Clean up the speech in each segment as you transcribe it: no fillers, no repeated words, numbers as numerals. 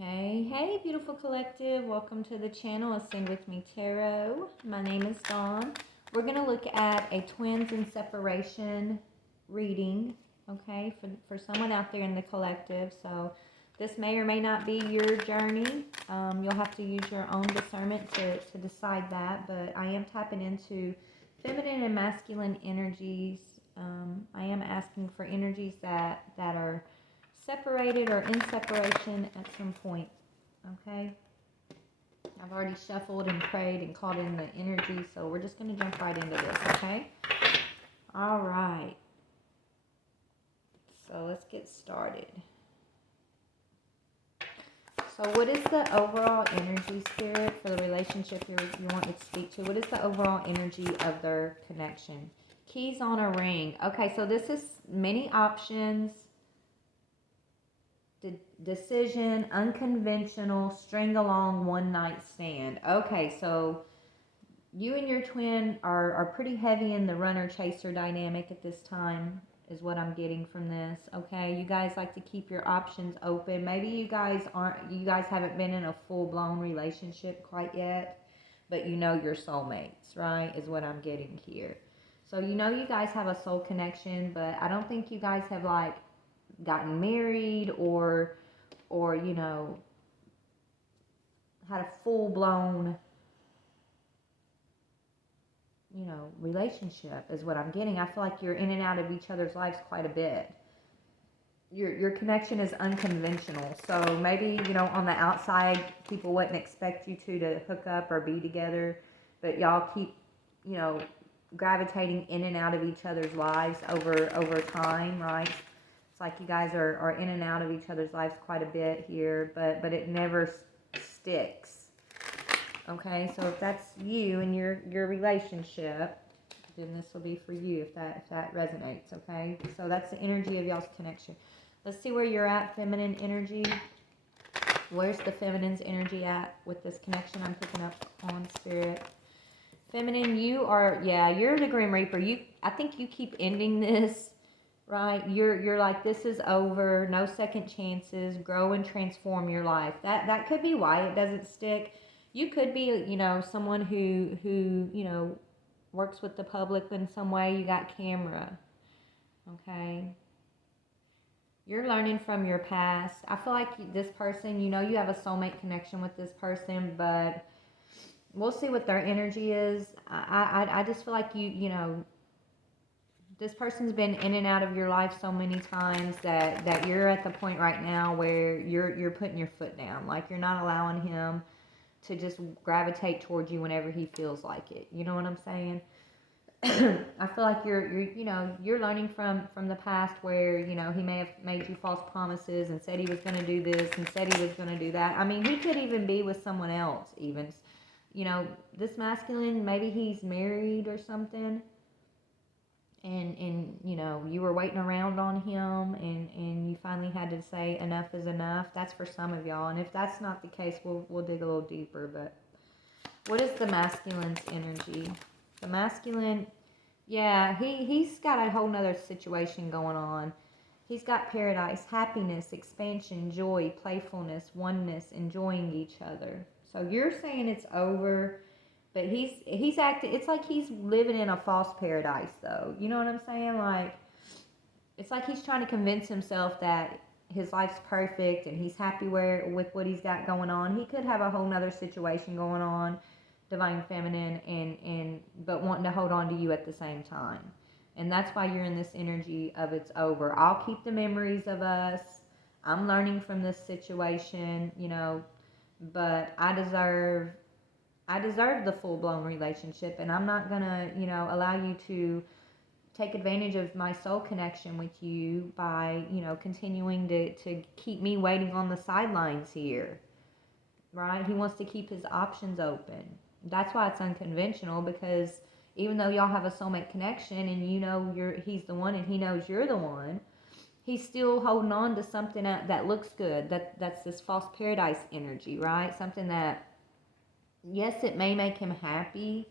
Hey, beautiful collective. Welcome to the channel, Ascend With Me Tarot. My name is Dawn. We're going to look at a twins in separation reading, okay, for someone out there in the collective. So this may or may not be your journey. You'll have to use your own discernment to decide that, but I am tapping into feminine and masculine energies. I am asking for energies that are separated or in separation at some point. Okay, I've already shuffled and prayed and called in the energy, so we're just going to jump right into this. Okay, all right, so let's get started. So what is the overall energy, Spirit, for the relationship you want me to speak to? What is the overall energy of their connection? Keys on a ring. Okay, so this is many options. Decision, unconventional, string along, one night stand. Okay, so you and your twin are pretty heavy in the runner chaser dynamic at this time, is what I'm getting from this. Okay, you guys like to keep your options open. Maybe you guys haven't been in a full-blown relationship quite yet, but you know your soulmates, right? Is what I'm getting here. So you know you guys have a soul connection, but I don't think you guys have like gotten married or had a full-blown relationship is what I'm getting. I feel like you're in and out of each other's lives quite a bit. Your connection is unconventional, so maybe on the outside people wouldn't expect you to hook up or be together, but y'all keep gravitating in and out of each other's lives over time, right? It's like you guys are in and out of each other's lives quite a bit here, but it never sticks. Okay, so if that's you and your relationship, then this will be for you if that resonates. Okay, so that's the energy of y'all's connection. Let's see where you're at, feminine energy. Where's the feminine's energy at with this connection I'm picking up on, Spirit? Feminine, you're the Grim Reaper. I think you keep ending this, right? You're like, this is over, no second chances, grow and transform your life. That could be why it doesn't stick. You could be, someone who works with the public in some way. You got camera, okay? You're learning from your past. I feel like this person, you have a soulmate connection with this person, but we'll see what their energy is. I just feel like this person's been in and out of your life so many times that you're at the point right now where you're putting your foot down. Like, you're not allowing him to just gravitate towards you whenever he feels like it. You know what I'm saying? I feel like you're learning from the past where he may have made you false promises and said he was going to do this and said he was going to do that. I mean, he could even be with someone else. Even this masculine, maybe he's married or something, and you were waiting around on him, and you finally had to say enough is enough. That's for some of y'all, and if that's not the case, we'll dig a little deeper. But what is the masculine's energy? The masculine, yeah, he's got a whole nother situation going on. He's got paradise, happiness, expansion, joy, playfulness, oneness, enjoying each other. So you're saying it's over, but he's acting. It's like he's living in a false paradise, though. You know what I'm saying? Like, it's like he's trying to convince himself that his life's perfect and he's happy with what he's got going on. He could have a whole nother situation going on, divine feminine, and but wanting to hold on to you at the same time. And that's why you're in this energy of it's over. I'll keep the memories of us. I'm learning from this situation, but I deserve the full-blown relationship, and I'm not gonna, allow you to take advantage of my soul connection with you by, continuing to keep me waiting on the sidelines here, right? He wants to keep his options open. That's why it's unconventional, because even though y'all have a soulmate connection and he's the one and he knows you're the one, he's still holding on to something that looks good. That's this false paradise energy, right? Something that, yes, it may make him happy,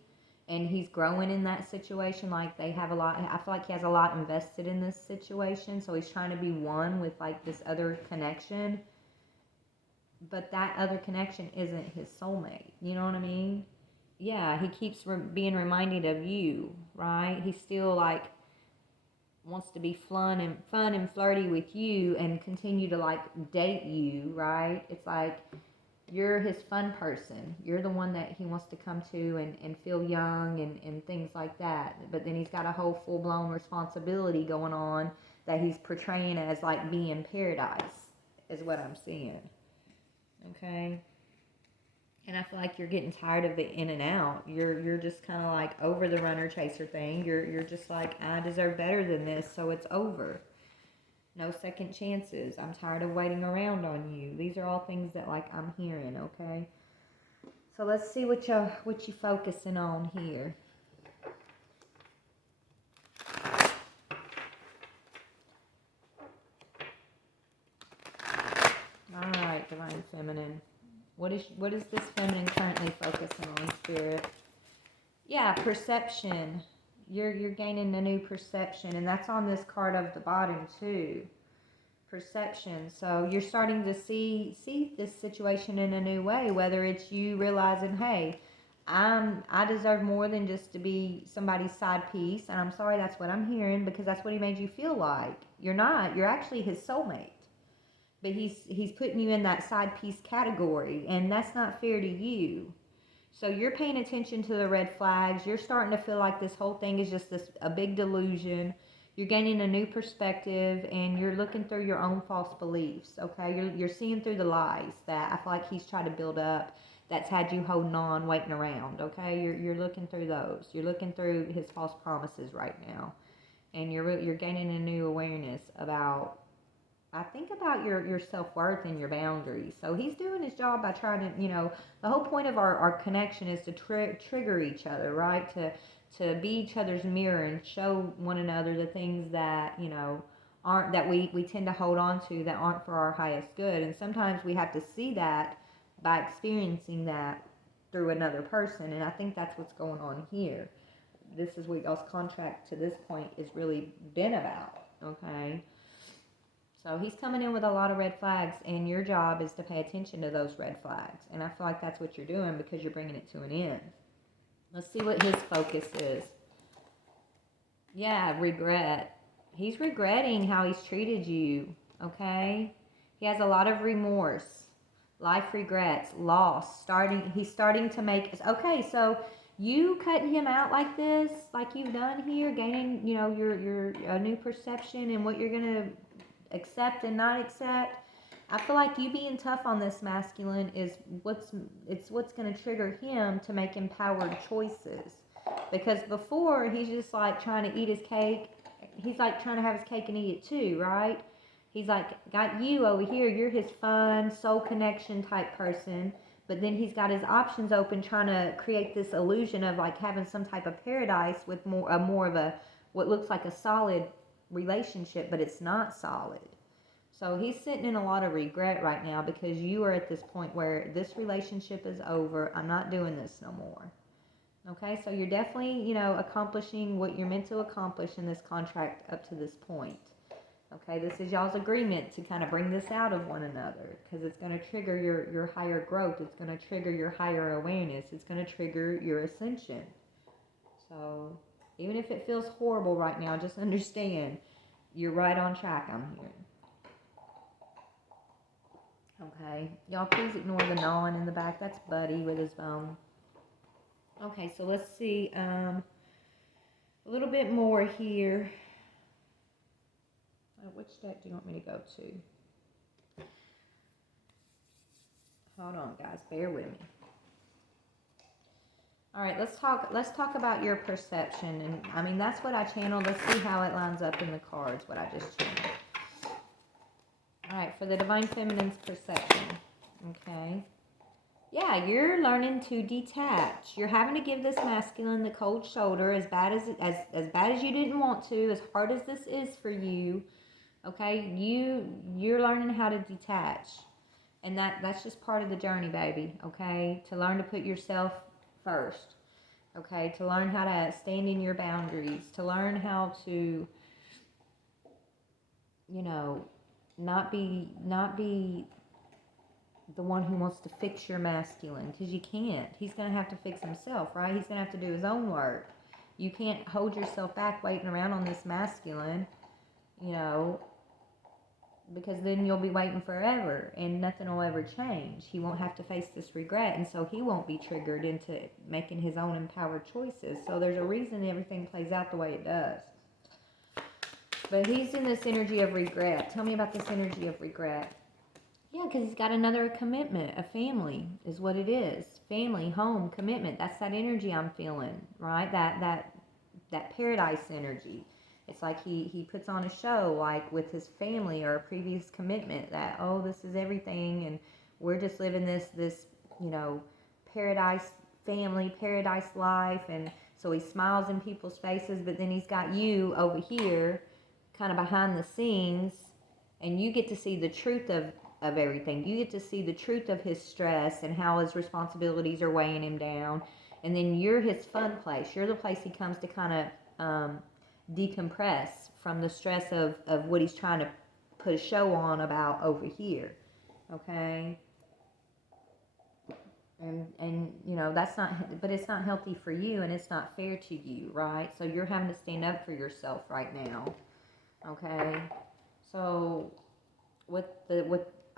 and he's growing in that situation. Like, they have a lot, I feel like he has a lot invested in this situation, so he's trying to be one with like this other connection. but that other connection isn't his soulmate. You know what I mean? Yeah, he keeps being reminded of you, right? He still like wants to be fun and flirty with you and continue to like date you, right? It's like you're his fun person. You're the one that he wants to come to and feel young and things like that. But then he's got a whole full blown responsibility going on that he's portraying as like being paradise, is what I'm seeing. Okay? And I feel like you're getting tired of the in and out. You're just kind of like over the runner chaser thing. You're just like, I deserve better than this, so it's over. No second chances. I'm tired of waiting around on you. These are all things that like I'm hearing, okay? So let's see what you focusing on here. All right, Divine Feminine. What is this feminine currently focusing on, Spirit? Yeah, perception. You're gaining a new perception, and that's on this card of the bottom too. Perception. So you're starting to see this situation in a new way, whether it's you realizing, hey, I deserve more than just to be somebody's side piece, and I'm sorry that's what I'm hearing because that's what he made you feel like. You're not. You're actually his soulmate. But he's putting you in that side piece category, and that's not fair to you. So you're paying attention to the red flags. You're starting to feel like this whole thing is just a big delusion. You're gaining a new perspective, and you're looking through your own false beliefs. Okay, you're seeing through the lies that I feel like he's trying to build up. That's had you holding on, waiting around. Okay, you're looking through those. You're looking through his false promises right now, and you're gaining a new awareness about, I think, about your self-worth and your boundaries. So he's doing his job by trying to, the whole point of our connection is to trigger each other, right? To be each other's mirror and show one another the things that, aren't, that we tend to hold on to that aren't for our highest good. And sometimes we have to see that by experiencing that through another person. And I think that's what's going on here. This is what y'all's contract to this point has really been about, okay? So he's coming in with a lot of red flags, and your job is to pay attention to those red flags. And I feel like that's what you're doing because you're bringing it to an end. Let's see what his focus is. Yeah, regret. He's regretting how he's treated you, okay? He has a lot of remorse, life regrets, loss. He's starting to make, okay, so you cutting him out like this, like you've done here, gaining, your a new perception and what you're going to accept and not accept. I feel like you being tough on this masculine is what's going to trigger him to make empowered choices. Because before he's just like trying to eat his cake. He's like trying to have his cake and eat it too, right? He's like got you over here. You're his fun soul connection type person. But then he's got his options open, trying to create this illusion of like having some type of paradise with more of a what looks like a solid relationship, but it's not solid. So he's sitting in a lot of regret right now because you are at this point where this relationship is over. I'm not doing this no more. Okay, so you're definitely, accomplishing what you're meant to accomplish in this contract up to this point. Okay, this is y'all's agreement to kind of bring this out of one another because it's going to trigger your higher growth. It's going to trigger your higher awareness. It's going to trigger your ascension. So even if it feels horrible right now, just understand you're right on track, I'm hearing. Okay, y'all please ignore the gnawing in the back. That's Buddy with his bone. Okay, so let's see a little bit more here. Which deck do you want me to go to? Hold on, guys, bear with me. All right, let's talk about your perception. And I mean, that's what I channeled. Let's see how it lines up in the cards, what I just channeled. All right, for the Divine Feminine's perception. Okay. Yeah, you're learning to detach. You're having to give this masculine the cold shoulder as bad as you didn't want to, as hard as this is for you. Okay? You're learning how to detach. And that's just part of the journey, baby, okay? To learn to put yourself first. Okay? To learn how to stand in your boundaries, to learn how to not be the one who wants to fix your masculine, because you can't. He's going to have to fix himself, right? He's going to have to do his own work. You can't hold yourself back waiting around on this masculine, you know, because then you'll be waiting forever and nothing will ever change. He won't have to face this regret, and so he won't be triggered into making his own empowered choices. So there's a reason everything plays out the way it does. But he's in this energy of regret. Tell me about this energy of regret. Yeah, because he's got another commitment. A family is what it is. Family, home, commitment. That's that energy I'm feeling, right? That paradise energy. It's like he puts on a show, like with his family or a previous commitment, that, oh, this is everything, and we're just living this you know, paradise family, paradise life. And so he smiles in people's faces, but then he's got you over here kind of behind the scenes, and you get to see the truth of everything. You get to see the truth of his stress and how his responsibilities are weighing him down. And then you're his fun place. You're the place he comes to kind of decompress from the stress of what he's trying to put a show on about over here. Okay? And you know, that's not, but it's not healthy for you, and it's not fair to you, right? So you're having to stand up for yourself right now. Okay? So with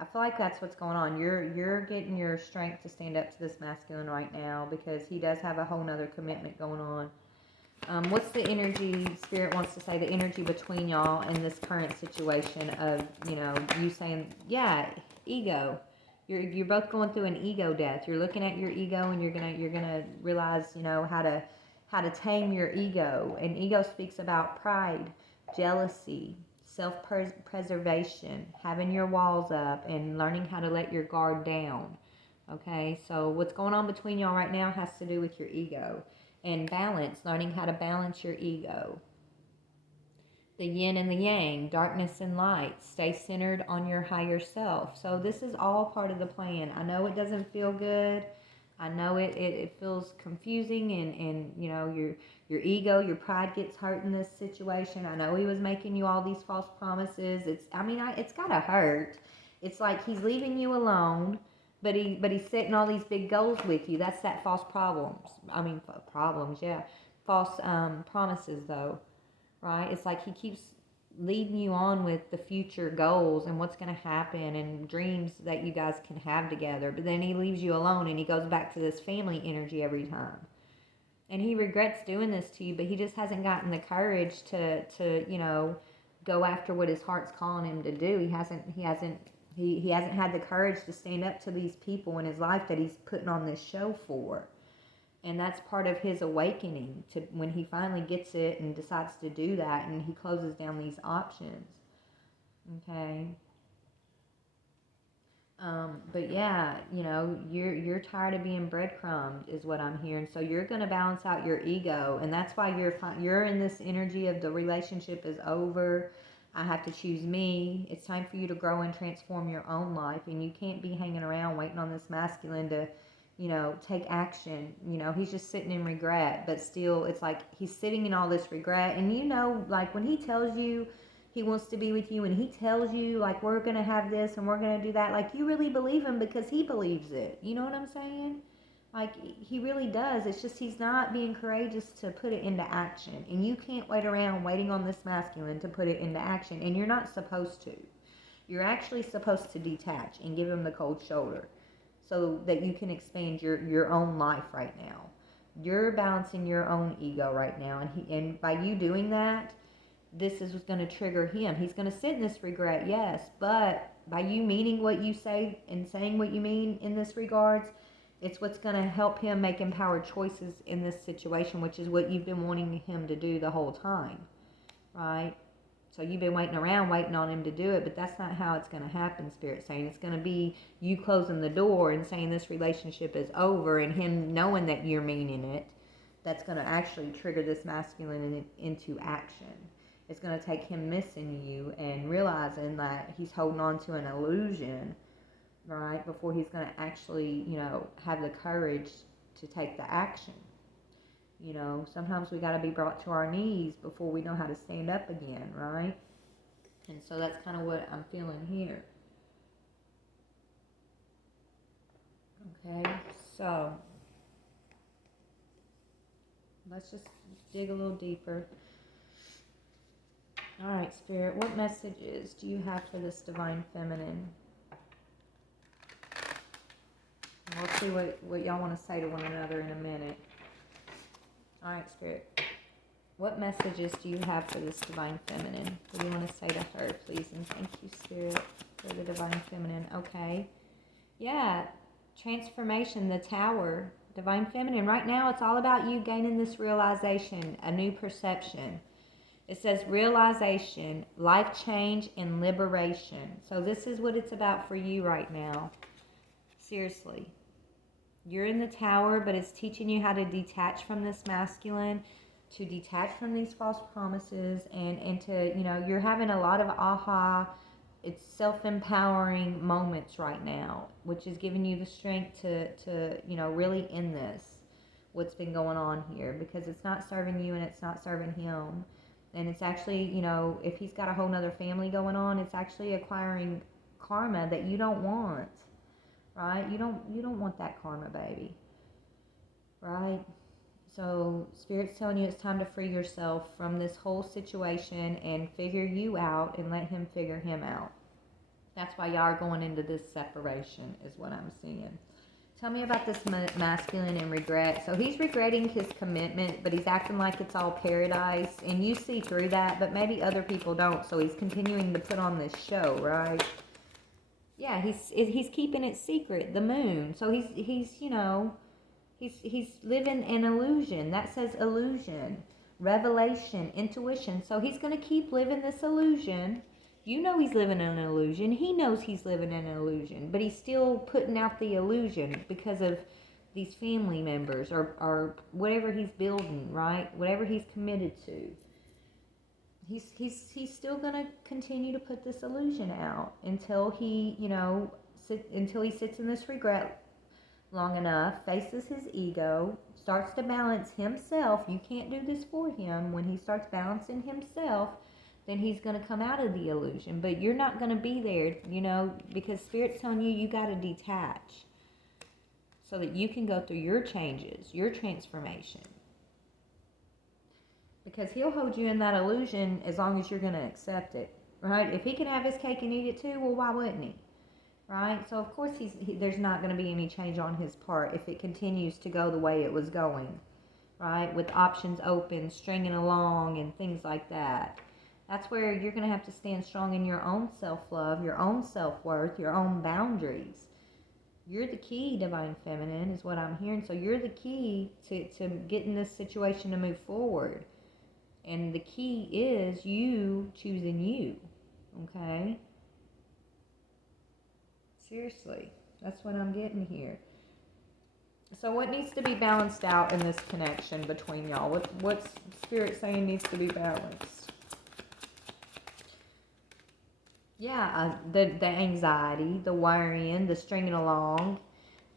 I feel like that's what's going on. You're getting your strength to stand up to this masculine right now, because he does have a whole nother commitment going on. What's the energy Spirit wants to say, the energy between y'all in this current situation of, you know, you saying, yeah, ego. You're both going through an ego death. You're looking at your ego, and you're gonna realize, you know, how to tame your ego. And ego speaks about pride, jealousy, self-preservation, having your walls up, and learning how to let your guard down. Okay, so what's going on between y'all right now has to do with your ego. And balance, learning how to balance your ego. The yin and the yang, darkness and light. Stay centered on your higher self. So this is all part of the plan. I know it doesn't feel good. I know it feels confusing, and you know, your ego, your pride gets hurt in this situation. I know he was making you all these false promises. It's gotta hurt. It's like he's leaving you alone, but he's setting all these big goals with you. That's that false problems, yeah. False promises, though, right? It's like he keeps leading you on with the future goals and what's going to happen and dreams that you guys can have together. But then he leaves you alone, and he goes back to this family energy every time. And he regrets doing this to you, but he just hasn't gotten the courage to you know, go after what his heart's calling him to do. He hasn't had the courage to stand up to these people in his life that he's putting on this show for. And that's part of his awakening, to when he finally gets it and decides to do that, and he closes down these options. Okay. But yeah, you know, you're tired of being breadcrumbed, is what I'm hearing. So you're going to balance out your ego, and that's why you're in this energy of the relationship is over. I have to choose me. It's time for you to grow and transform your own life, and you can't be hanging around waiting on this masculine to, you know, take action. You know, he's just sitting in regret, but still, it's like he's sitting in all this regret. And you know, like when he tells you he wants to be with you, and he tells you, like, we're going to have this and we're going to do that, like, you really believe him because he believes it. You know what I'm saying? Like, he really does. It's just he's not being courageous to put it into action. And you can't wait around waiting on this masculine to put it into action. And you're not supposed to. You're actually supposed to detach and give him the cold shoulder, so that you can expand your own life right now. You're balancing your own ego right now, and by you doing that, this is what's going to trigger him. He's going to sit in this regret, yes, but by you meaning what you say and saying what you mean in this regards, it's what's going to help him make empowered choices in this situation, which is what you've been wanting him to do the whole time, right? So you've been waiting around, waiting on him to do it, but that's not how it's going to happen, Spirit saying. It's going to be you closing the door and saying this relationship is over, and him knowing that you're meaning it. That's going to actually trigger this masculine into action. It's going to take him missing you and realizing that he's holding on to an illusion, right, before he's going to actually, you know, have the courage to take the action. You know, sometimes we got to be brought to our knees before we know how to stand up again, right? And so that's kind of what I'm feeling here. Okay, so let's just dig a little deeper. All right, Spirit, what messages do you have for this Divine Feminine? And we'll see what y'all want to say to one another in a minute. All right, Spirit, what messages do you have for this Divine Feminine? What do you want to say to her, please? And thank you, Spirit, for the Divine Feminine. Okay. Yeah, transformation, the Tower, Divine Feminine. Right now, it's all about you gaining this realization, a new perception. It says realization, life change, and liberation. So this is what it's about for you right now. Seriously. You're in the Tower, but it's teaching you how to detach from this masculine, to detach from these false promises, and to, you're having a lot of aha, it's self-empowering moments right now, which is giving you the strength to really end this, what's been going on here, because it's not serving you and it's not serving him. And it's actually, if he's got a whole nother family going on, it's actually acquiring karma that you don't want, right? You don't want that karma, baby, right? So Spirit's telling you it's time to free yourself from this whole situation and figure you out and let him figure him out. That's why y'all are going into this separation, is what I'm seeing. Tell me about this masculine and regret. So he's regretting his commitment, but he's acting like it's all paradise. And you see through that, but maybe other people don't. So he's continuing to put on this show, right? Yeah, he's keeping it secret, the moon. So he's living an illusion. That says illusion, revelation, intuition. So he's going to keep living this illusion. You know he's living in an illusion. He knows he's living in an illusion, but he's still putting out the illusion because of these family members or whatever he's building, right? Whatever he's committed to. He's still going to continue to put this illusion out until he, until he sits in this regret long enough, faces his ego, starts to balance himself. You can't do this for him. When he starts balancing himself, then he's going to come out of the illusion. But you're not going to be there, because Spirit's telling you got to detach so that you can go through your changes, your transformation. Because he'll hold you in that illusion as long as you're going to accept it, right? If he can have his cake and eat it too, well, why wouldn't he? Right? So, of course, there's not going to be any change on his part if it continues to go the way it was going, right? With options open, stringing along, and things like that. That's where you're going to have to stand strong in your own self-love, your own self-worth, your own boundaries. You're the key, Divine Feminine, is what I'm hearing. So you're the key to getting this situation to move forward. And the key is you choosing you, okay? Seriously, that's what I'm getting here. So what needs to be balanced out in this connection between y'all? What's Spirit saying needs to be balanced? Yeah, the anxiety, the worrying, the stringing along.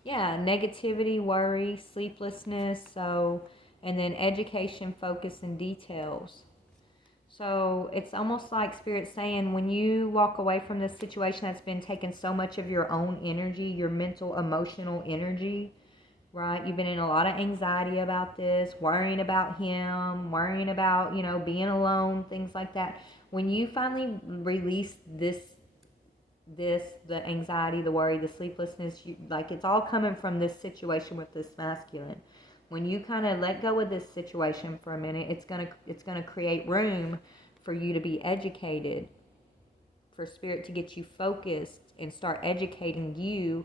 Yeah, negativity, worry, sleeplessness, and then education, focus, and details. So it's almost like Spirit saying when you walk away from this situation that's been taking so much of your own energy, your mental, emotional energy, right? You've been in a lot of anxiety about this, worrying about him, worrying about, being alone, things like that. When you finally release the anxiety, the worry, the sleeplessness, it's all coming from this situation with this masculine. When you kind of let go of this situation for a minute, it's gonna create room for you to be educated, for Spirit to get you focused and start educating you,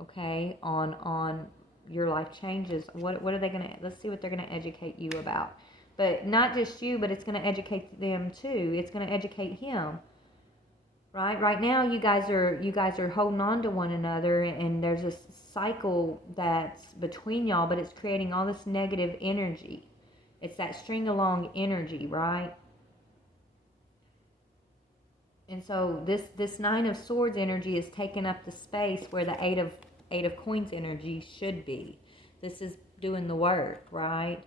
okay, on your life changes. What are they gonna? Let's see what they're gonna educate you about. But not just you, but it's gonna educate them too. It's gonna educate him. Right now, you guys are holding on to one another, and there's this cycle that's between y'all, but it's creating all this negative energy. It's that string along energy, right? And so this Nine of Swords energy is taking up the space where the Eight of Coins energy should be. This is doing the work, right?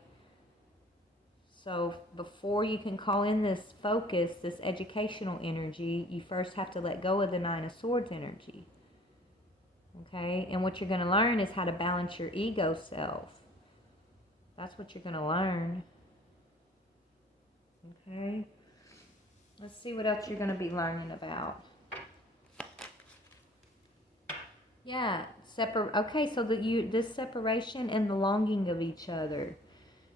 So before you can call in this focus, this educational energy, you first have to let go of the Nine of Swords energy. Okay? And what you're going to learn is how to balance your ego self. That's what you're going to learn. Okay? Let's see what else you're going to be learning about. Yeah, okay, so this separation and the longing of each other.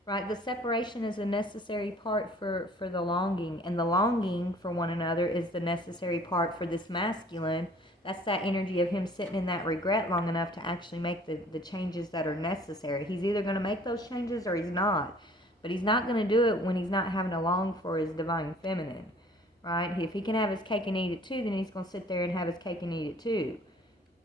Right? The separation is a necessary part for the longing, and the longing for one another is the necessary part for this masculine. That's that energy of him sitting in that regret long enough to actually make the changes that are necessary. He's either going to make those changes or he's not. But he's not going to do it when he's not having to long for his divine feminine. Right? If he can have his cake and eat it too, then he's going to sit there and have his cake and eat it too.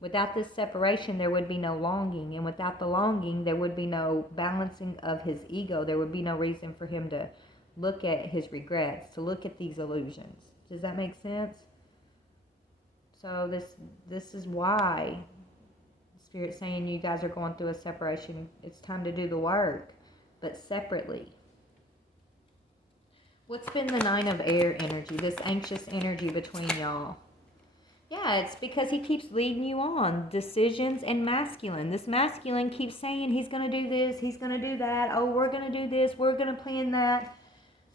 Without this separation, there would be no longing. And without the longing, there would be no balancing of his ego. There would be no reason for him to look at his regrets, to look at these illusions. Does that make sense? So this is why Spirit's saying you guys are going through a separation. It's time to do the work, but separately. What's been the Nine of Air energy, this anxious energy between y'all? Yeah, it's because he keeps leading you on. Decisions and masculine. This masculine keeps saying he's going to do this, he's going to do that. Oh, we're going to do this, we're going to plan that.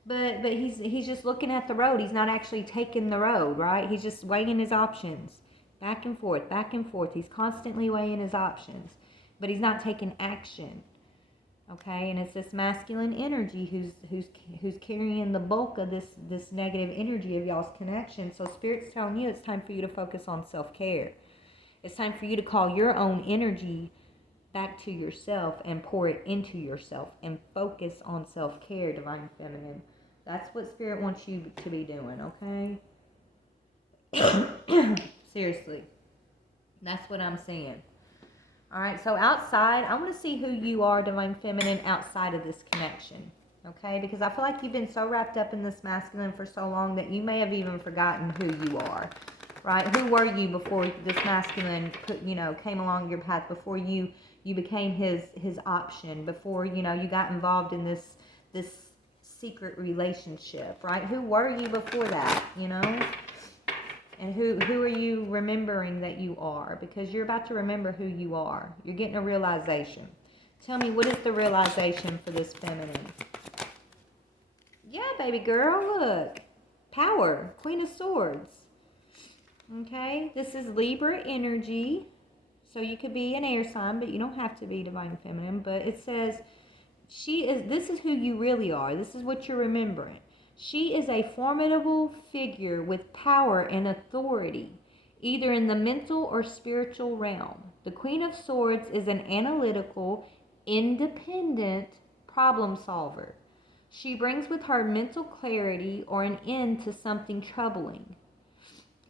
But he's just looking at the road. He's not actually taking the road, right? He's just weighing his options. Back and forth, back and forth. He's constantly weighing his options. But he's not taking action. Okay, and it's this masculine energy who's carrying the bulk of this negative energy of y'all's connection. So Spirit's telling you it's time for you to focus on self-care. It's time for you to call your own energy back to yourself and pour it into yourself and focus on self-care, Divine Feminine. That's what Spirit wants you to be doing, okay? Seriously. That's what I'm saying. Alright, so outside, I want to see who you are, Divine Feminine, outside of this connection. Okay? Because I feel like you've been so wrapped up in this masculine for so long that you may have even forgotten who you are. Right? Who were you before this masculine came along your path, before you became his option, before you got involved in this secret relationship, right? Who were you before that, And who are you remembering that you are? Because you're about to remember who you are. You're getting a realization. Tell me, what is the realization for this feminine? Yeah, baby girl, look. Power, Queen of Swords. Okay, this is Libra energy. So you could be an air sign, but you don't have to be Divine Feminine. But it says, this is who you really are. This is what you're remembering. She is a formidable figure with power and authority, either in the mental or spiritual realm. The Queen of Swords is an analytical, independent problem solver. She brings with her mental clarity or an end to something troubling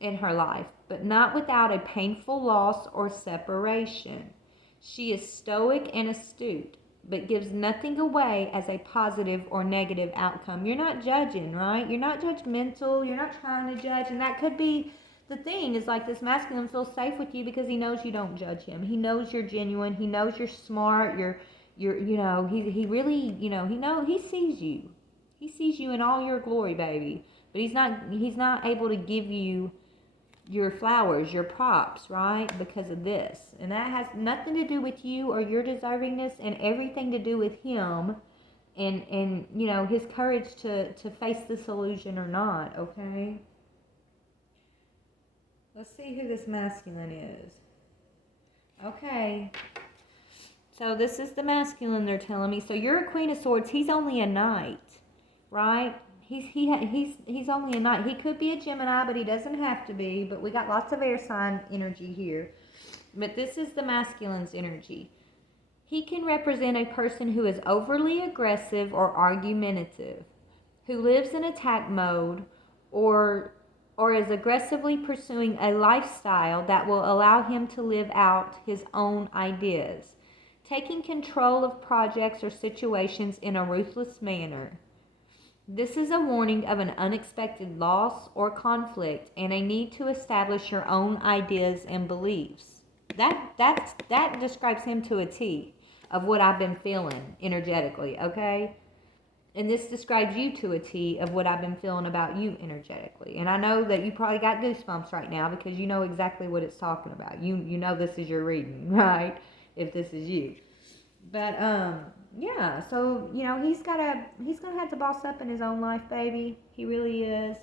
in her life, but not without a painful loss or separation. She is stoic and astute, but gives nothing away as a positive or negative outcome. You're not judging, right? You're not judgmental. You're not trying to judge. And that could be the thing, is like this masculine feels safe with you because he knows you don't judge him. He knows you're genuine. He knows you're smart. He really, he sees you. He sees you in all your glory, baby. But he's not able to give you your flowers, your props, right? Because of this. And that has nothing to do with you or your deservingness, and everything to do with him and his courage to face this illusion or not, okay? Let's see who this masculine is. Okay. So this is the masculine they're telling me. So you're a Queen of Swords. He's only a knight, right? He's only a knight. He could be a Gemini, but he doesn't have to be. But we got lots of air sign energy here. But this is the masculine's energy. He can represent a person who is overly aggressive or argumentative, who lives in attack mode, or is aggressively pursuing a lifestyle that will allow him to live out his own ideas, taking control of projects or situations in a ruthless manner. This is a warning of an unexpected loss or conflict and a need to establish your own ideas and beliefs. That describes him to a T of what I've been feeling energetically, okay? And this describes you to a T of what I've been feeling about you energetically. And I know that you probably got goosebumps right now because you know exactly what it's talking about. You know this is your reading, right? If this is you. But yeah, so you know he's gonna have to boss up in his own life, baby. He really is.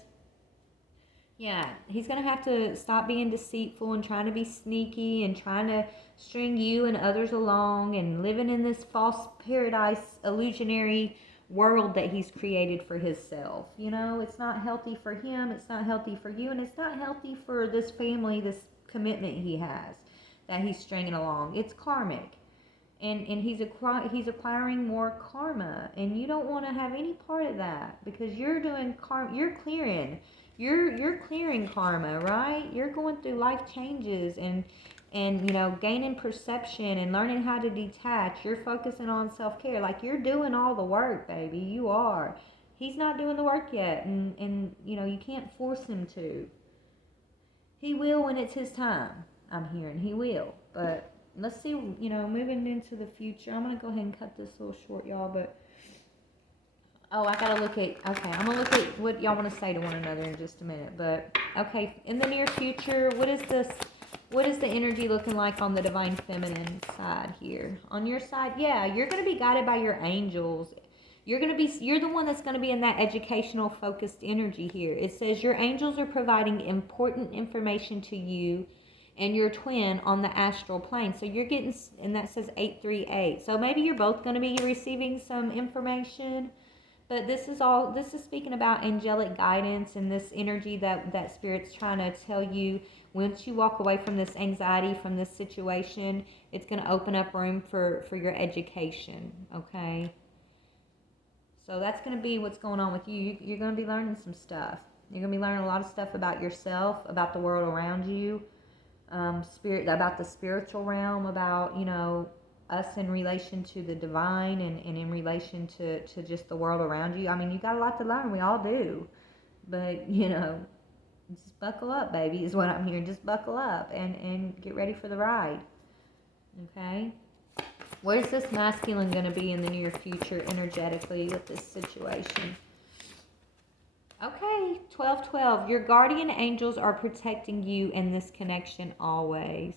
Yeah, he's gonna have to stop being deceitful and trying to be sneaky and trying to string you and others along and living in this false paradise illusionary world that he's created for himself. You know, it's not healthy for him, it's not healthy for you, and it's not healthy for this family, this commitment he has that he's stringing along. It's karmic. And he's acquiring more karma, and you don't want to have any part of that because you're doing karma. You're clearing karma, right? You're going through life changes and you know gaining perception and learning how to detach. You're focusing on self-care, like you're doing all the work, baby. You are. He's not doing the work yet, and you know you can't force him to. He will when it's his time. I'm hearing he will, but let's see, you know, moving into the future. I'm going to go ahead and cut this a little short, y'all, but oh, I got to look at, okay, I'm going to look at what y'all want to say to one another in just a minute, but okay, in the near future, what is the energy looking like on the divine feminine side here? On your side, yeah, you're going to be guided by your angels. You're the one that's going to be in that educational focused energy here. It says your angels are providing important information to you and your twin on the astral plane. So you're getting, and that says 838. So maybe you're both going to be receiving some information, but this is speaking about angelic guidance and this energy that Spirit's trying to tell you. Once you walk away from this anxiety, from this situation, it's going to open up room for your education, okay? So that's going to be what's going on with you. You're going to be learning some stuff. You're going to be learning a lot of stuff about yourself, about the world around you, about the spiritual realm, about, you know, us in relation to the divine and in relation to just the world around you. I mean, you got a lot to learn. We all do. But, you know, just buckle up, baby, is what I'm hearing. Just buckle up and get ready for the ride. Okay? Where's this masculine going to be in the near future energetically with this situation? Okay, 1212. Your guardian angels are protecting you in this connection always.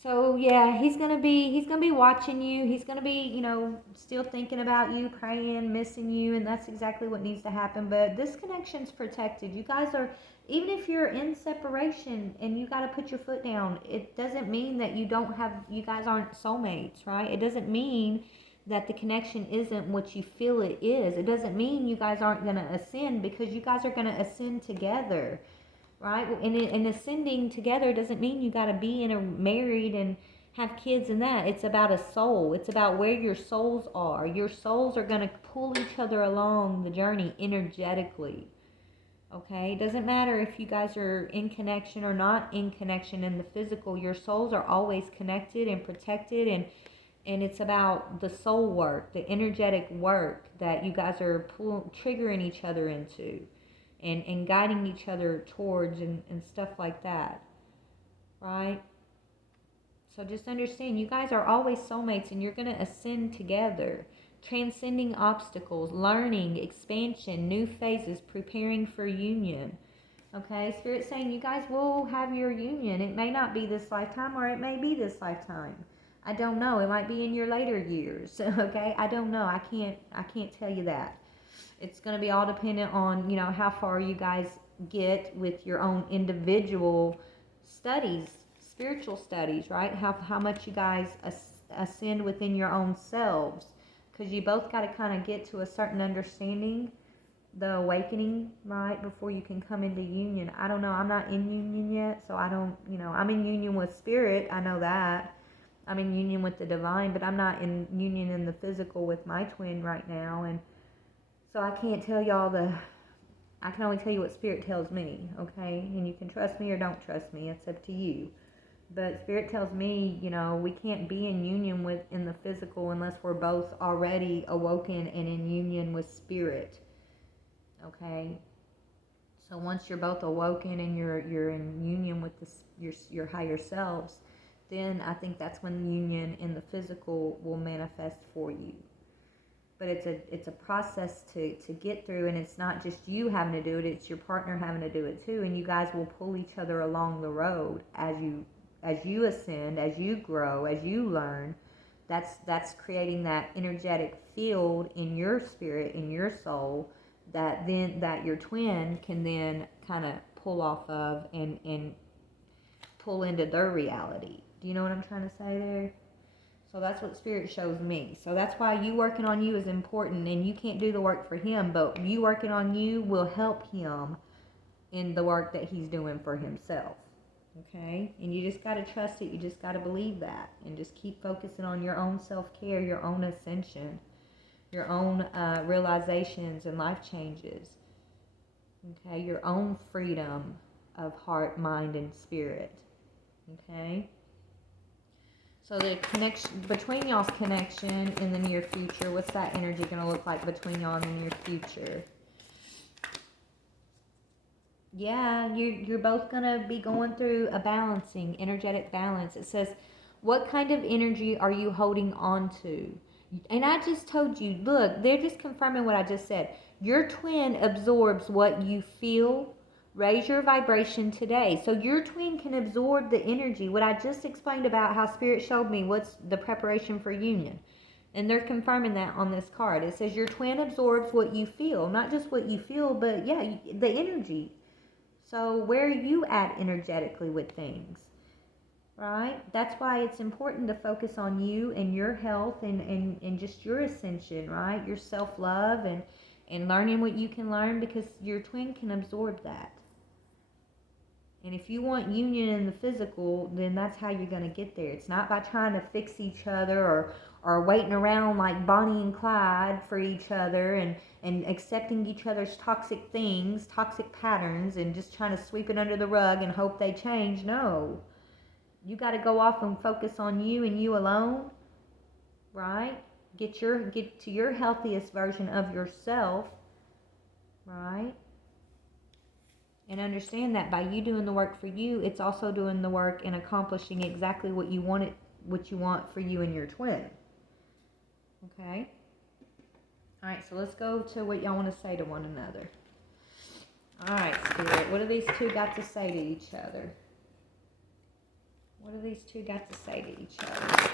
So yeah, he's gonna be watching you. He's gonna be, you know, still thinking about you, praying, missing you, and that's exactly what needs to happen. But this connection's protected. You guys are, even if you're in separation and you got to put your foot down, it doesn't mean that you guys aren't soulmates, right? It doesn't mean that the connection isn't what you feel it is. It doesn't mean you guys aren't gonna ascend, because you guys are gonna ascend together. Right? And ascending together doesn't mean you got to be married and have kids and that. It's about a soul. It's about where your souls are. Your souls are going to pull each other along the journey energetically. Okay? It doesn't matter if you guys are in connection or not in connection in the physical. Your souls are always connected and protected, and it's about the soul work, the energetic work that you guys are triggering each other into. And guiding each other towards and stuff like that, right? So just understand, you guys are always soulmates, and you're going to ascend together, transcending obstacles, learning, expansion, new phases, preparing for union. Okay, Spirit's saying you guys will have your union. It may not be this lifetime, or it may be this lifetime. I don't know. It might be in your later years. Okay, I don't know. I can't tell you that. It's going to be all dependent on, you know, how far you guys get with your own individual studies, spiritual studies, right? How much you guys ascend within your own selves. Because you both got to kind of get to a certain understanding, the awakening, right, before you can come into union. I don't know. I'm not in union yet, so I don't, you know, I'm in union with Spirit. I know that. I'm in union with the divine, but I'm not in union in the physical with my twin right now. And so I can't tell y'all I can only tell you what Spirit tells me, okay? And you can trust me or don't trust me. It's up to you. But Spirit tells me, you know, we can't be in union in the physical unless we're both already awoken and in union with Spirit, okay? So once you're both awoken and you're in union with your higher selves, then I think that's when union in the physical will manifest for you. but it's a process to get through, and it's not just you having to do it, it's your partner having to do it too, and you guys will pull each other along the road as you ascend, as you grow, as you learn. That's creating that energetic field in your spirit, in your soul, that your twin can then kind of pull off of and pull into their reality. Do you know what I'm trying to say there? So that's what Spirit shows me. So that's why you working on you is important, and you can't do the work for him, but you working on you will help him in the work that he's doing for himself. Okay? And you just got to trust it. You just got to believe that. And just keep focusing on your own self-care, your own ascension, your own realizations and life changes. Okay? Your own freedom of heart, mind, and spirit. Okay? So the connection, between y'all's connection in the near future, what's that energy going to look like between y'all in the near future? Yeah, you're both going to be going through a balancing, energetic balance. It says, what kind of energy are you holding on to? And I just told you, look, they're just confirming what I just said. Your twin absorbs what you feel. Raise your vibration today. So your twin can absorb the energy. What I just explained about how Spirit showed me what's the preparation for union. And they're confirming that on this card. It says your twin absorbs what you feel. Not just what you feel, but yeah, the energy. So where are you at energetically with things? Right? That's why it's important to focus on you and your health and just your ascension, right? Your self-love and learning what you can learn, because your twin can absorb that. And if you want union in the physical, then that's how you're going to get there. It's not by trying to fix each other or waiting around like Bonnie and Clyde for each other and accepting each other's toxic things, toxic patterns, and just trying to sweep it under the rug and hope they change. No. You got to go off and focus on you and you alone, right? Get to your healthiest version of yourself, right? And understand that by you doing the work for you, it's also doing the work and accomplishing exactly what you want for you and your twin. Okay? All right, so let's go to what y'all want to say to one another. All right, Spirit, what do these two got to say to each other? What do these two got to say to each other?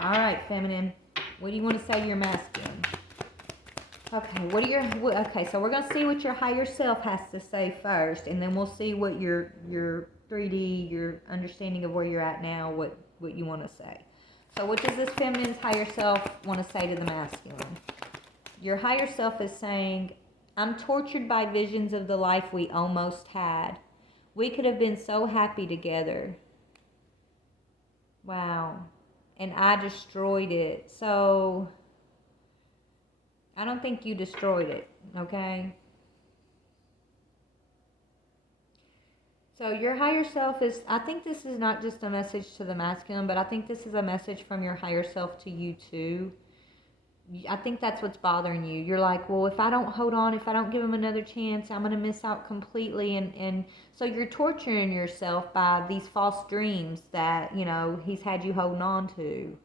All right, Feminine, what do you want to say to your Masculine? Okay, so we're going to see what your higher self has to say first, and then we'll see what your 3D, your understanding of where you're at now, what you want to say. So what does this feminine's higher self want to say to the masculine? Your higher self is saying, I'm tortured by visions of the life we almost had. We could have been so happy together. Wow. And I destroyed it. So I don't think you destroyed it, okay? So your higher self is, I think this is not just a message to the masculine, but I think this is a message from your higher self to you too. I think that's what's bothering you. You're like, well, if I don't hold on, if I don't give him another chance, I'm going to miss out completely. And so you're torturing yourself by these false dreams that, he's had you holding on to.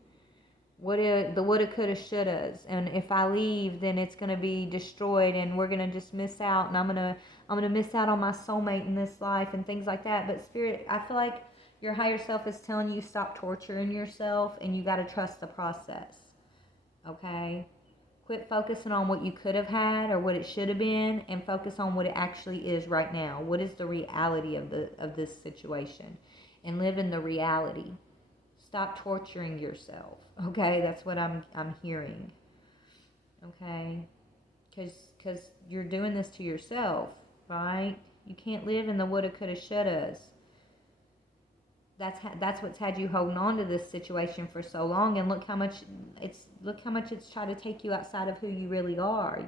The woulda, coulda, shouldas, and if I leave, then it's gonna be destroyed, and we're gonna just miss out, and I'm gonna miss out on my soulmate in this life, and things like that. But Spirit, I feel like your higher self is telling you stop torturing yourself, and you gotta trust the process. Okay, quit focusing on what you could have had or what it should have been, and focus on what it actually is right now. What is the reality of this situation, and live in the reality. Stop torturing yourself. Okay, that's what I'm hearing. Okay, because you're doing this to yourself, right? You can't live in the woulda, coulda, shouldas. That's what's had you holding on to this situation for so long, and look how much it's tried to take you outside of who you really are.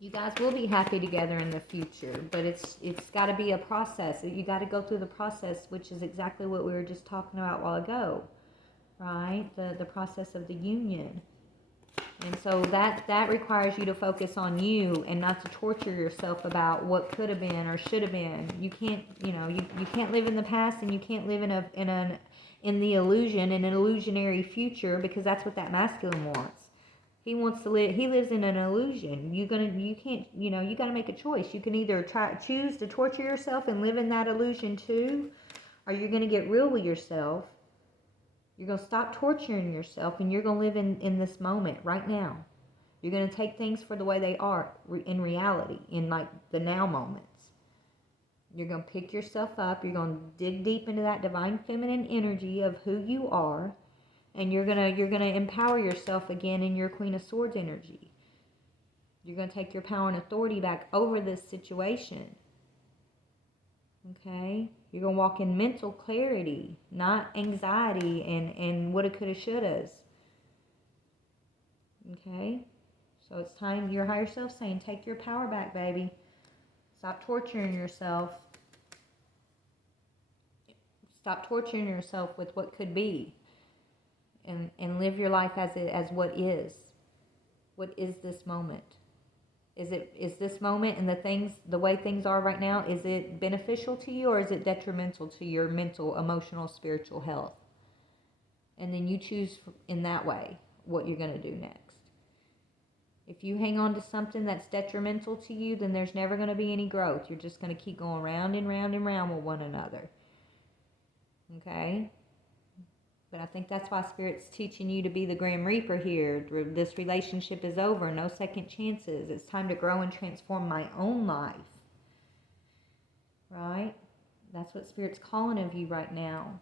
You guys will be happy together in the future, but it's got to be a process. You got to go through the process, which is exactly what we were just talking about a while ago, right? The process of the union. And so that requires you to focus on you and not to torture yourself about what could have been or should have been. You can't, you can't live in the past, and you can't live in in the illusion, in an illusionary future, because that's what that masculine wants. He wants to live. He lives in an illusion. You can't. You know, you got to make a choice. You can either choose to torture yourself and live in that illusion too, or you're going to get real with yourself. You're going to stop torturing yourself, and you're going to live in this moment right now. You're going to take things for the way they are in reality, in like the now moments. You're going to pick yourself up. You're going to dig deep into that divine feminine energy of who you are. And you're gonna empower yourself again in your Queen of Swords energy. You're gonna take your power and authority back over this situation. Okay? You're gonna walk in mental clarity, not anxiety and woulda, coulda, shouldas. Okay? So it's time, your higher self saying, take your power back, baby. Stop torturing yourself. Stop torturing yourself with what could be. And live your life as what is. What is this moment? Is this moment and the way things are right now, is it beneficial to you or is it detrimental to your mental, emotional, spiritual health? And then you choose in that way what you're going to do next. If you hang on to something that's detrimental to you, then there's never going to be any growth. You're just going to keep going round and round and round with one another. Okay? But I think that's why Spirit's teaching you to be the Grim Reaper here. This relationship is over. No second chances. It's time to grow and transform my own life. Right? That's what Spirit's calling of you right now.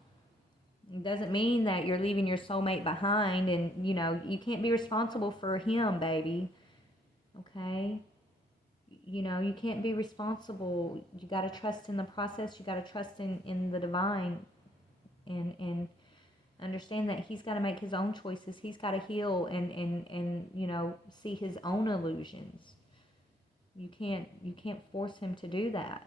It doesn't mean that you're leaving your soulmate behind and, you know, you can't be responsible for him, baby. Okay? You know, you can't be responsible. You got to trust in the process. You got to trust in the divine and understand that he's got to make his own choices. He's got to heal and you know, see his own illusions. You can't force him to do that.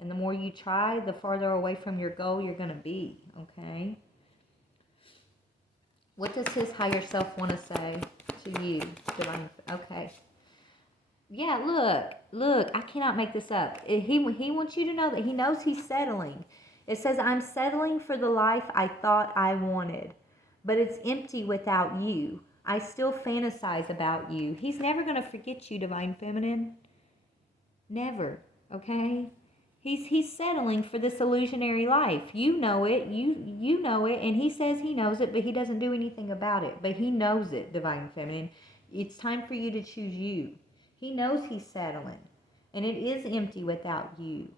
And the more you try, the farther away from your goal you're going to be, okay? What does his higher self want to say to you? Okay. Yeah, look, I cannot make this up. He wants you to know that he knows he's settling. It says, I'm settling for the life I thought I wanted, but it's empty without you. I still fantasize about you. He's never going to forget you, Divine Feminine. Never, okay? He's settling for this illusionary life. You know it, you know it, and he says he knows it, but he doesn't do anything about it. But he knows it, Divine Feminine. It's time for you to choose you. He knows he's settling, and it is empty without you.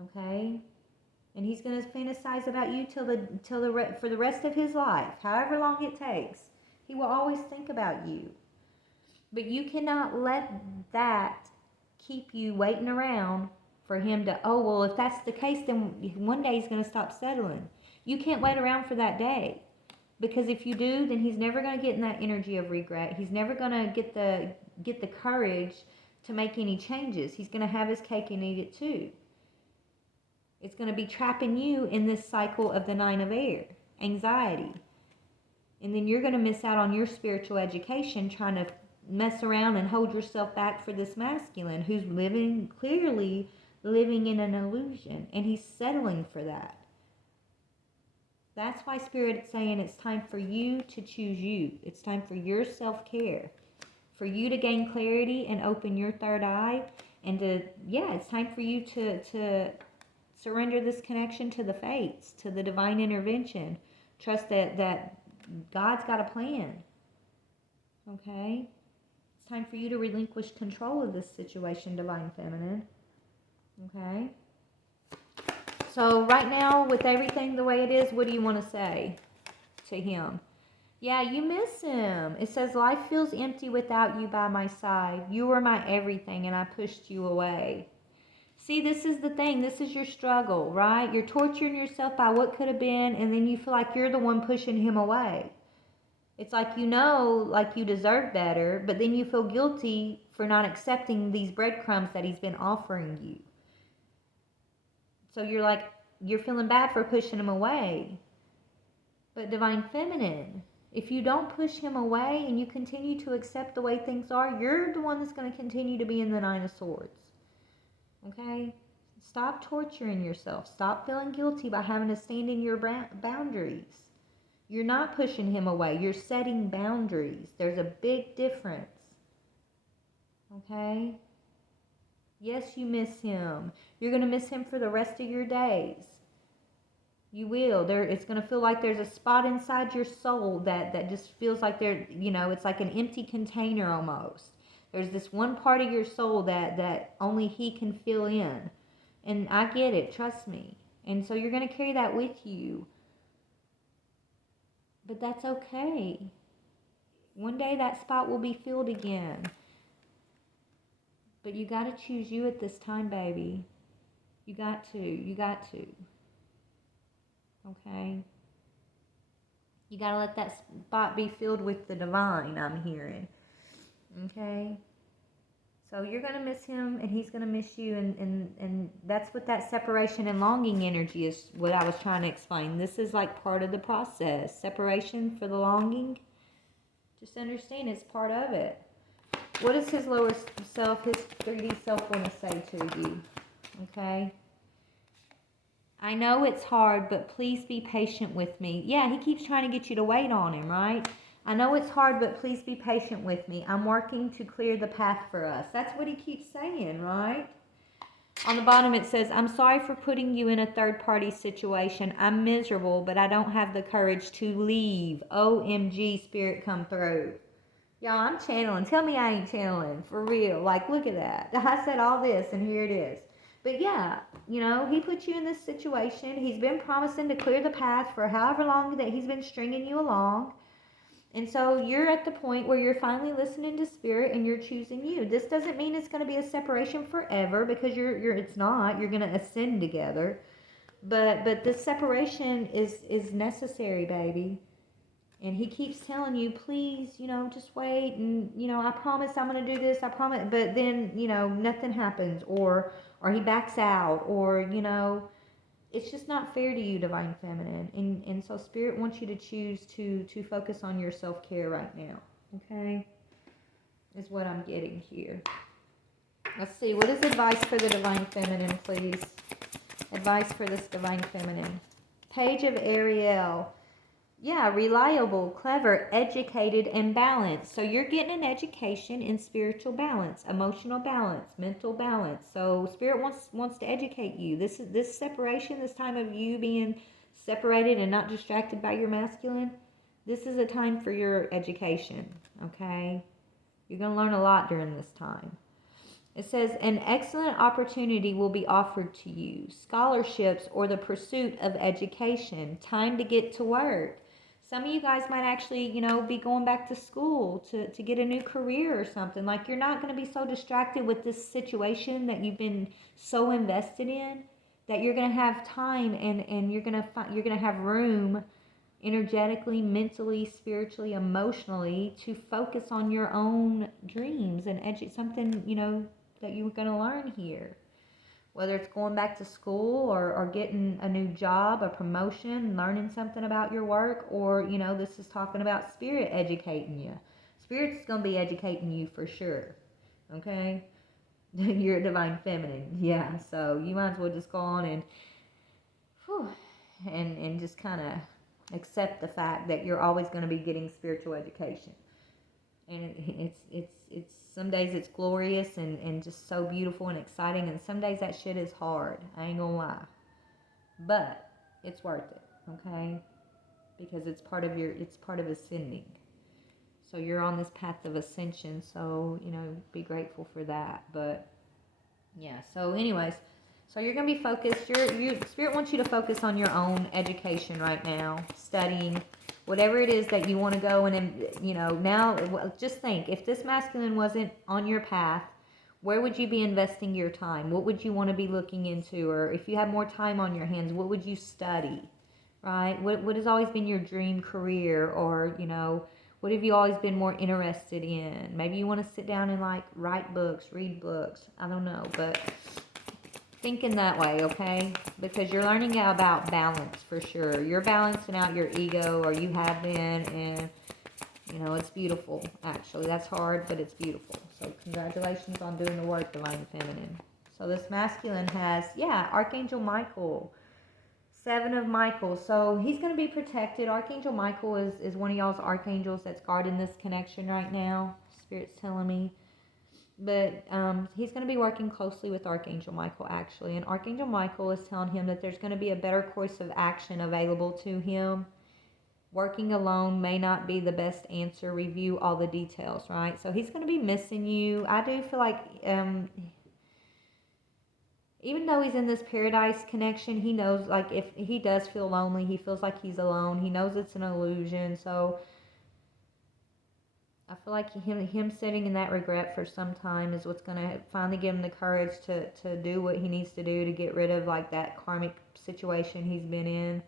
Okay? And he's going to fantasize about you for the rest of his life, however long it takes. He will always think about you. But you cannot let that keep you waiting around for him to, oh, well, if that's the case, then one day he's going to stop settling. You can't wait around for that day. Because if you do, then he's never going to get in that energy of regret. He's never going to get the courage to make any changes. He's going to have his cake and eat it too. It's going to be trapping you in this cycle of the 9 of air, anxiety. And then you're going to miss out on your spiritual education trying to mess around and hold yourself back for this masculine who's clearly living in an illusion. And he's settling for that. That's why Spirit is saying it's time for you to choose you. It's time for your self-care. For you to gain clarity and open your third eye. And it's time for you to surrender this connection to the fates, to the divine intervention. Trust that God's got a plan. Okay? It's time for you to relinquish control of this situation, Divine Feminine. Okay? So right now, with everything the way it is, what do you want to say to him? Yeah, you miss him. It says, life feels empty without you by my side. You were my everything, and I pushed you away. See, this is the thing. This is your struggle, right? You're torturing yourself by what could have been, and then you feel like you're the one pushing him away. It's like you know, like you deserve better, but then you feel guilty for not accepting these breadcrumbs that he's been offering you. So you're feeling bad for pushing him away. But Divine Feminine, if you don't push him away and you continue to accept the way things are, you're the one that's going to continue to be in the 9 of Swords. Okay? Stop torturing yourself. Stop feeling guilty by having to stand in your boundaries. You're not pushing him away. You're setting boundaries. There's a big difference. Okay? Yes, you miss him. You're going to miss him for the rest of your days. You will. It's going to feel like there's a spot inside your soul that just feels like it's like an empty container almost. There's this one part of your soul that only he can fill in. And I get it, trust me. And so you're going to carry that with you. But that's okay. One day that spot will be filled again. But you got to choose you at this time, baby. You got to. Okay? You got to let that spot be filled with the divine, I'm hearing. Okay? So you're going to miss him, and he's going to miss you, and that's what that separation and longing energy is, what I was trying to explain. This is like part of the process. Separation for the longing. Just understand it's part of it. What does his lower self, his 3D self, want to say to you? Okay? I know it's hard, but please be patient with me. Yeah, he keeps trying to get you to wait on him, right? I know it's hard, but please be patient with me. I'm working to clear the path for us. That's what he keeps saying, right? On the bottom it says, I'm sorry for putting you in a third-party situation. I'm miserable, but I don't have the courage to leave. OMG, Spirit, come through. Y'all, I'm channeling. Tell me I ain't channeling. For real. Like, look at that. I said all this, and here it is. But yeah, he put you in this situation. He's been promising to clear the path for however long that he's been stringing you along. And so you're at the point where you're finally listening to Spirit and you're choosing you. This doesn't mean it's going to be a separation forever, because it's not. You're going to ascend together. But this separation is necessary, baby. And he keeps telling you, please, just wait. And, I promise I'm going to do this. I promise. But then, nothing happens. Or he backs out. Or, it's just not fair to you, Divine Feminine. And so Spirit wants you to choose to focus on your self-care right now. Okay? Is what I'm getting here. Let's see. What is advice for the Divine Feminine, please? Advice for this Divine Feminine. Page of Ariel. Yeah, reliable, clever, educated, and balanced. So you're getting an education in spiritual balance, emotional balance, mental balance. So Spirit wants to educate you. This separation, this time of you being separated and not distracted by your masculine, this is a time for your education, okay? You're going to learn a lot during this time. It says, an excellent opportunity will be offered to you. Scholarships or the pursuit of education. Time to get to work. Some of you guys might actually, be going back to school to get a new career or something. Like, you're not going to be so distracted with this situation that you've been so invested in, that you're going to have time and you're going to have room energetically, mentally, spiritually, emotionally to focus on your own dreams and something, that you're going to learn here. Whether it's going back to school or getting a new job, a promotion, learning something about your work, or, this is talking about Spirit educating you. Spirit's going to be educating you for sure. Okay? You're a Divine Feminine. Yeah, so you might as well just go on and just kind of accept the fact that you're always going to be getting spiritual education. And it's some days it's glorious and just so beautiful and exciting, and some days that shit is hard. I ain't gonna lie. But it's worth it, okay? Because it's part of ascending. So you're on this path of ascension, so, be grateful for that. But yeah, so anyways, so you're going to be focused. Spirit wants you to focus on your own education right now, studying, whatever it is that you want to go and, now just think, if this masculine wasn't on your path, where would you be investing your time? What would you want to be looking into? Or if you had more time on your hands, what would you study, right? What has always been your dream career? Or, what have you always been more interested in? Maybe you want to sit down and write books, read books. I don't know, but thinking that way, okay? Because you're learning about balance for sure. You're balancing out your ego, or you have been, and it's beautiful, actually. That's hard, but it's beautiful. So congratulations on doing the work, Divine Feminine. So this masculine has, yeah, Archangel Michael. 7 of Michael. So he's going to be protected. Archangel Michael is one of y'all's archangels that's guarding this connection right now. Spirit's telling me. But he's going to be working closely with Archangel Michael, actually. And Archangel Michael is telling him that there's going to be a better course of action available to him. Working alone may not be the best answer. Review all the details, right? So he's going to be missing you. I do feel like even though he's in this paradise connection, he knows, like, if he does feel lonely, he feels like he's alone. He knows it's an illusion. So I feel like him sitting in that regret for some time is what's going to finally give him the courage to do what he needs to do to get rid of, like, that karmic situation he's been in.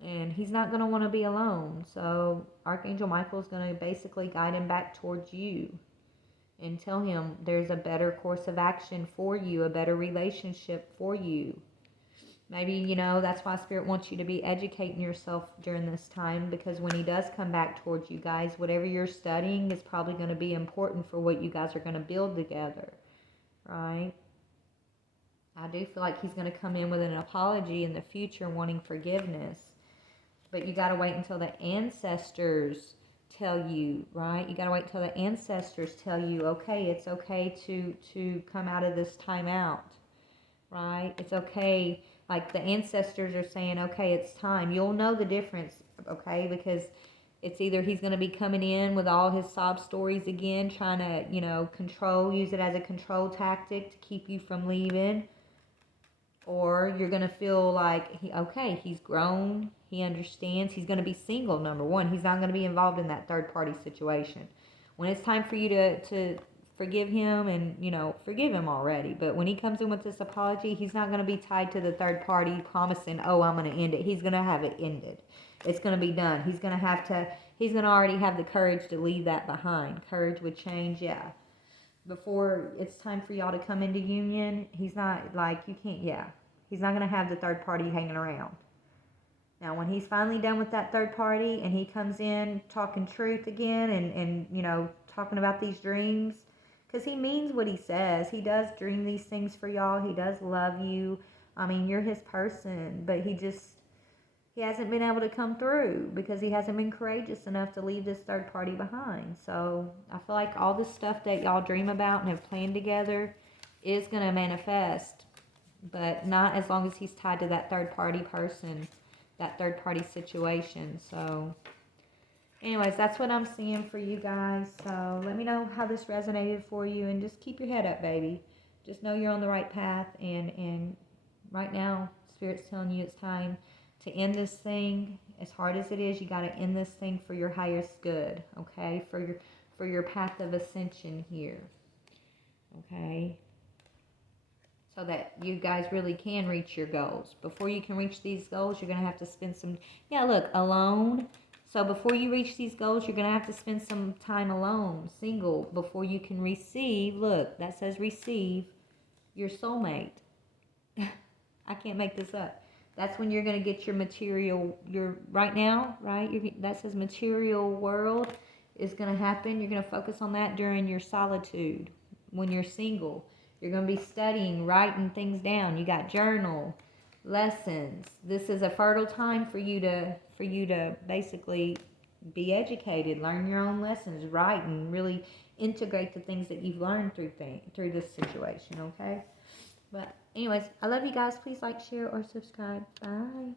And he's not going to want to be alone. So Archangel Michael is going to basically guide him back towards you and tell him there's a better course of action for you, a better relationship for you. Maybe, you know, that's why Spirit wants you to be educating yourself during this time, because when he does come back towards you guys, whatever you're studying is probably going to be important for what you guys are going to build together, right? I do feel like he's going to come in with an apology in the future, wanting forgiveness. But you got to wait until the ancestors tell you, right? You got to wait till the ancestors tell you, okay, it's okay to come out of this time out, right? It's okay. Like, the ancestors are saying, okay, it's time. You'll know the difference, okay? Because it's either he's going to be coming in with all his sob stories again, trying to, you know, use it as a control tactic to keep you from leaving. Or you're going to feel like, okay, he's grown, he understands, he's going to be single, number one. He's not going to be involved in that third-party situation. When it's time for you to forgive him, and, you know, forgive him already, but when he comes in with this apology, he's not going to be tied to the third party promising, oh, I'm going to end it. He's going to have it ended. It's going to be done. He's going to already have the courage to leave that behind. Courage with change, yeah. Before it's time for y'all to come into union, he's not, like, you can't, yeah. He's not going to have the third party hanging around. Now, when he's finally done with that third party and he comes in talking truth again and you know, talking about these dreams, because he means what he says. He does dream these things for y'all. He does love you. I mean, you're his person, but he hasn't been able to come through because he hasn't been courageous enough to leave this third party behind. So I feel like all this stuff that y'all dream about and have planned together is going to manifest, but not as long as he's tied to that third party person, that third party situation. So anyways, that's what I'm seeing for you guys. So let me know how this resonated for you, and just keep your head up, baby. Just know you're on the right path, and right now, Spirit's telling you it's time to end this thing. As hard as it is, you got to end this thing for your highest good, okay? For your path of ascension here, okay? So that you guys really can reach your goals. Before you can reach these goals, you're going to have to spend some, alone. So before you reach these goals, you're going to have to spend some time alone, single, before you can receive, look, that says receive, your soulmate. I can't make this up. That's when you're going to get your material, right now, right? That says material world is going to happen. You're going to focus on that during your solitude, when you're single. You're going to be studying, writing things down. You got journal, lessons. This is a fertile time for you to basically be educated, learn your own lessons, write, and really integrate the things that you've learned through this situation, okay? But anyways, I love you guys. Please like, share, or subscribe. Bye.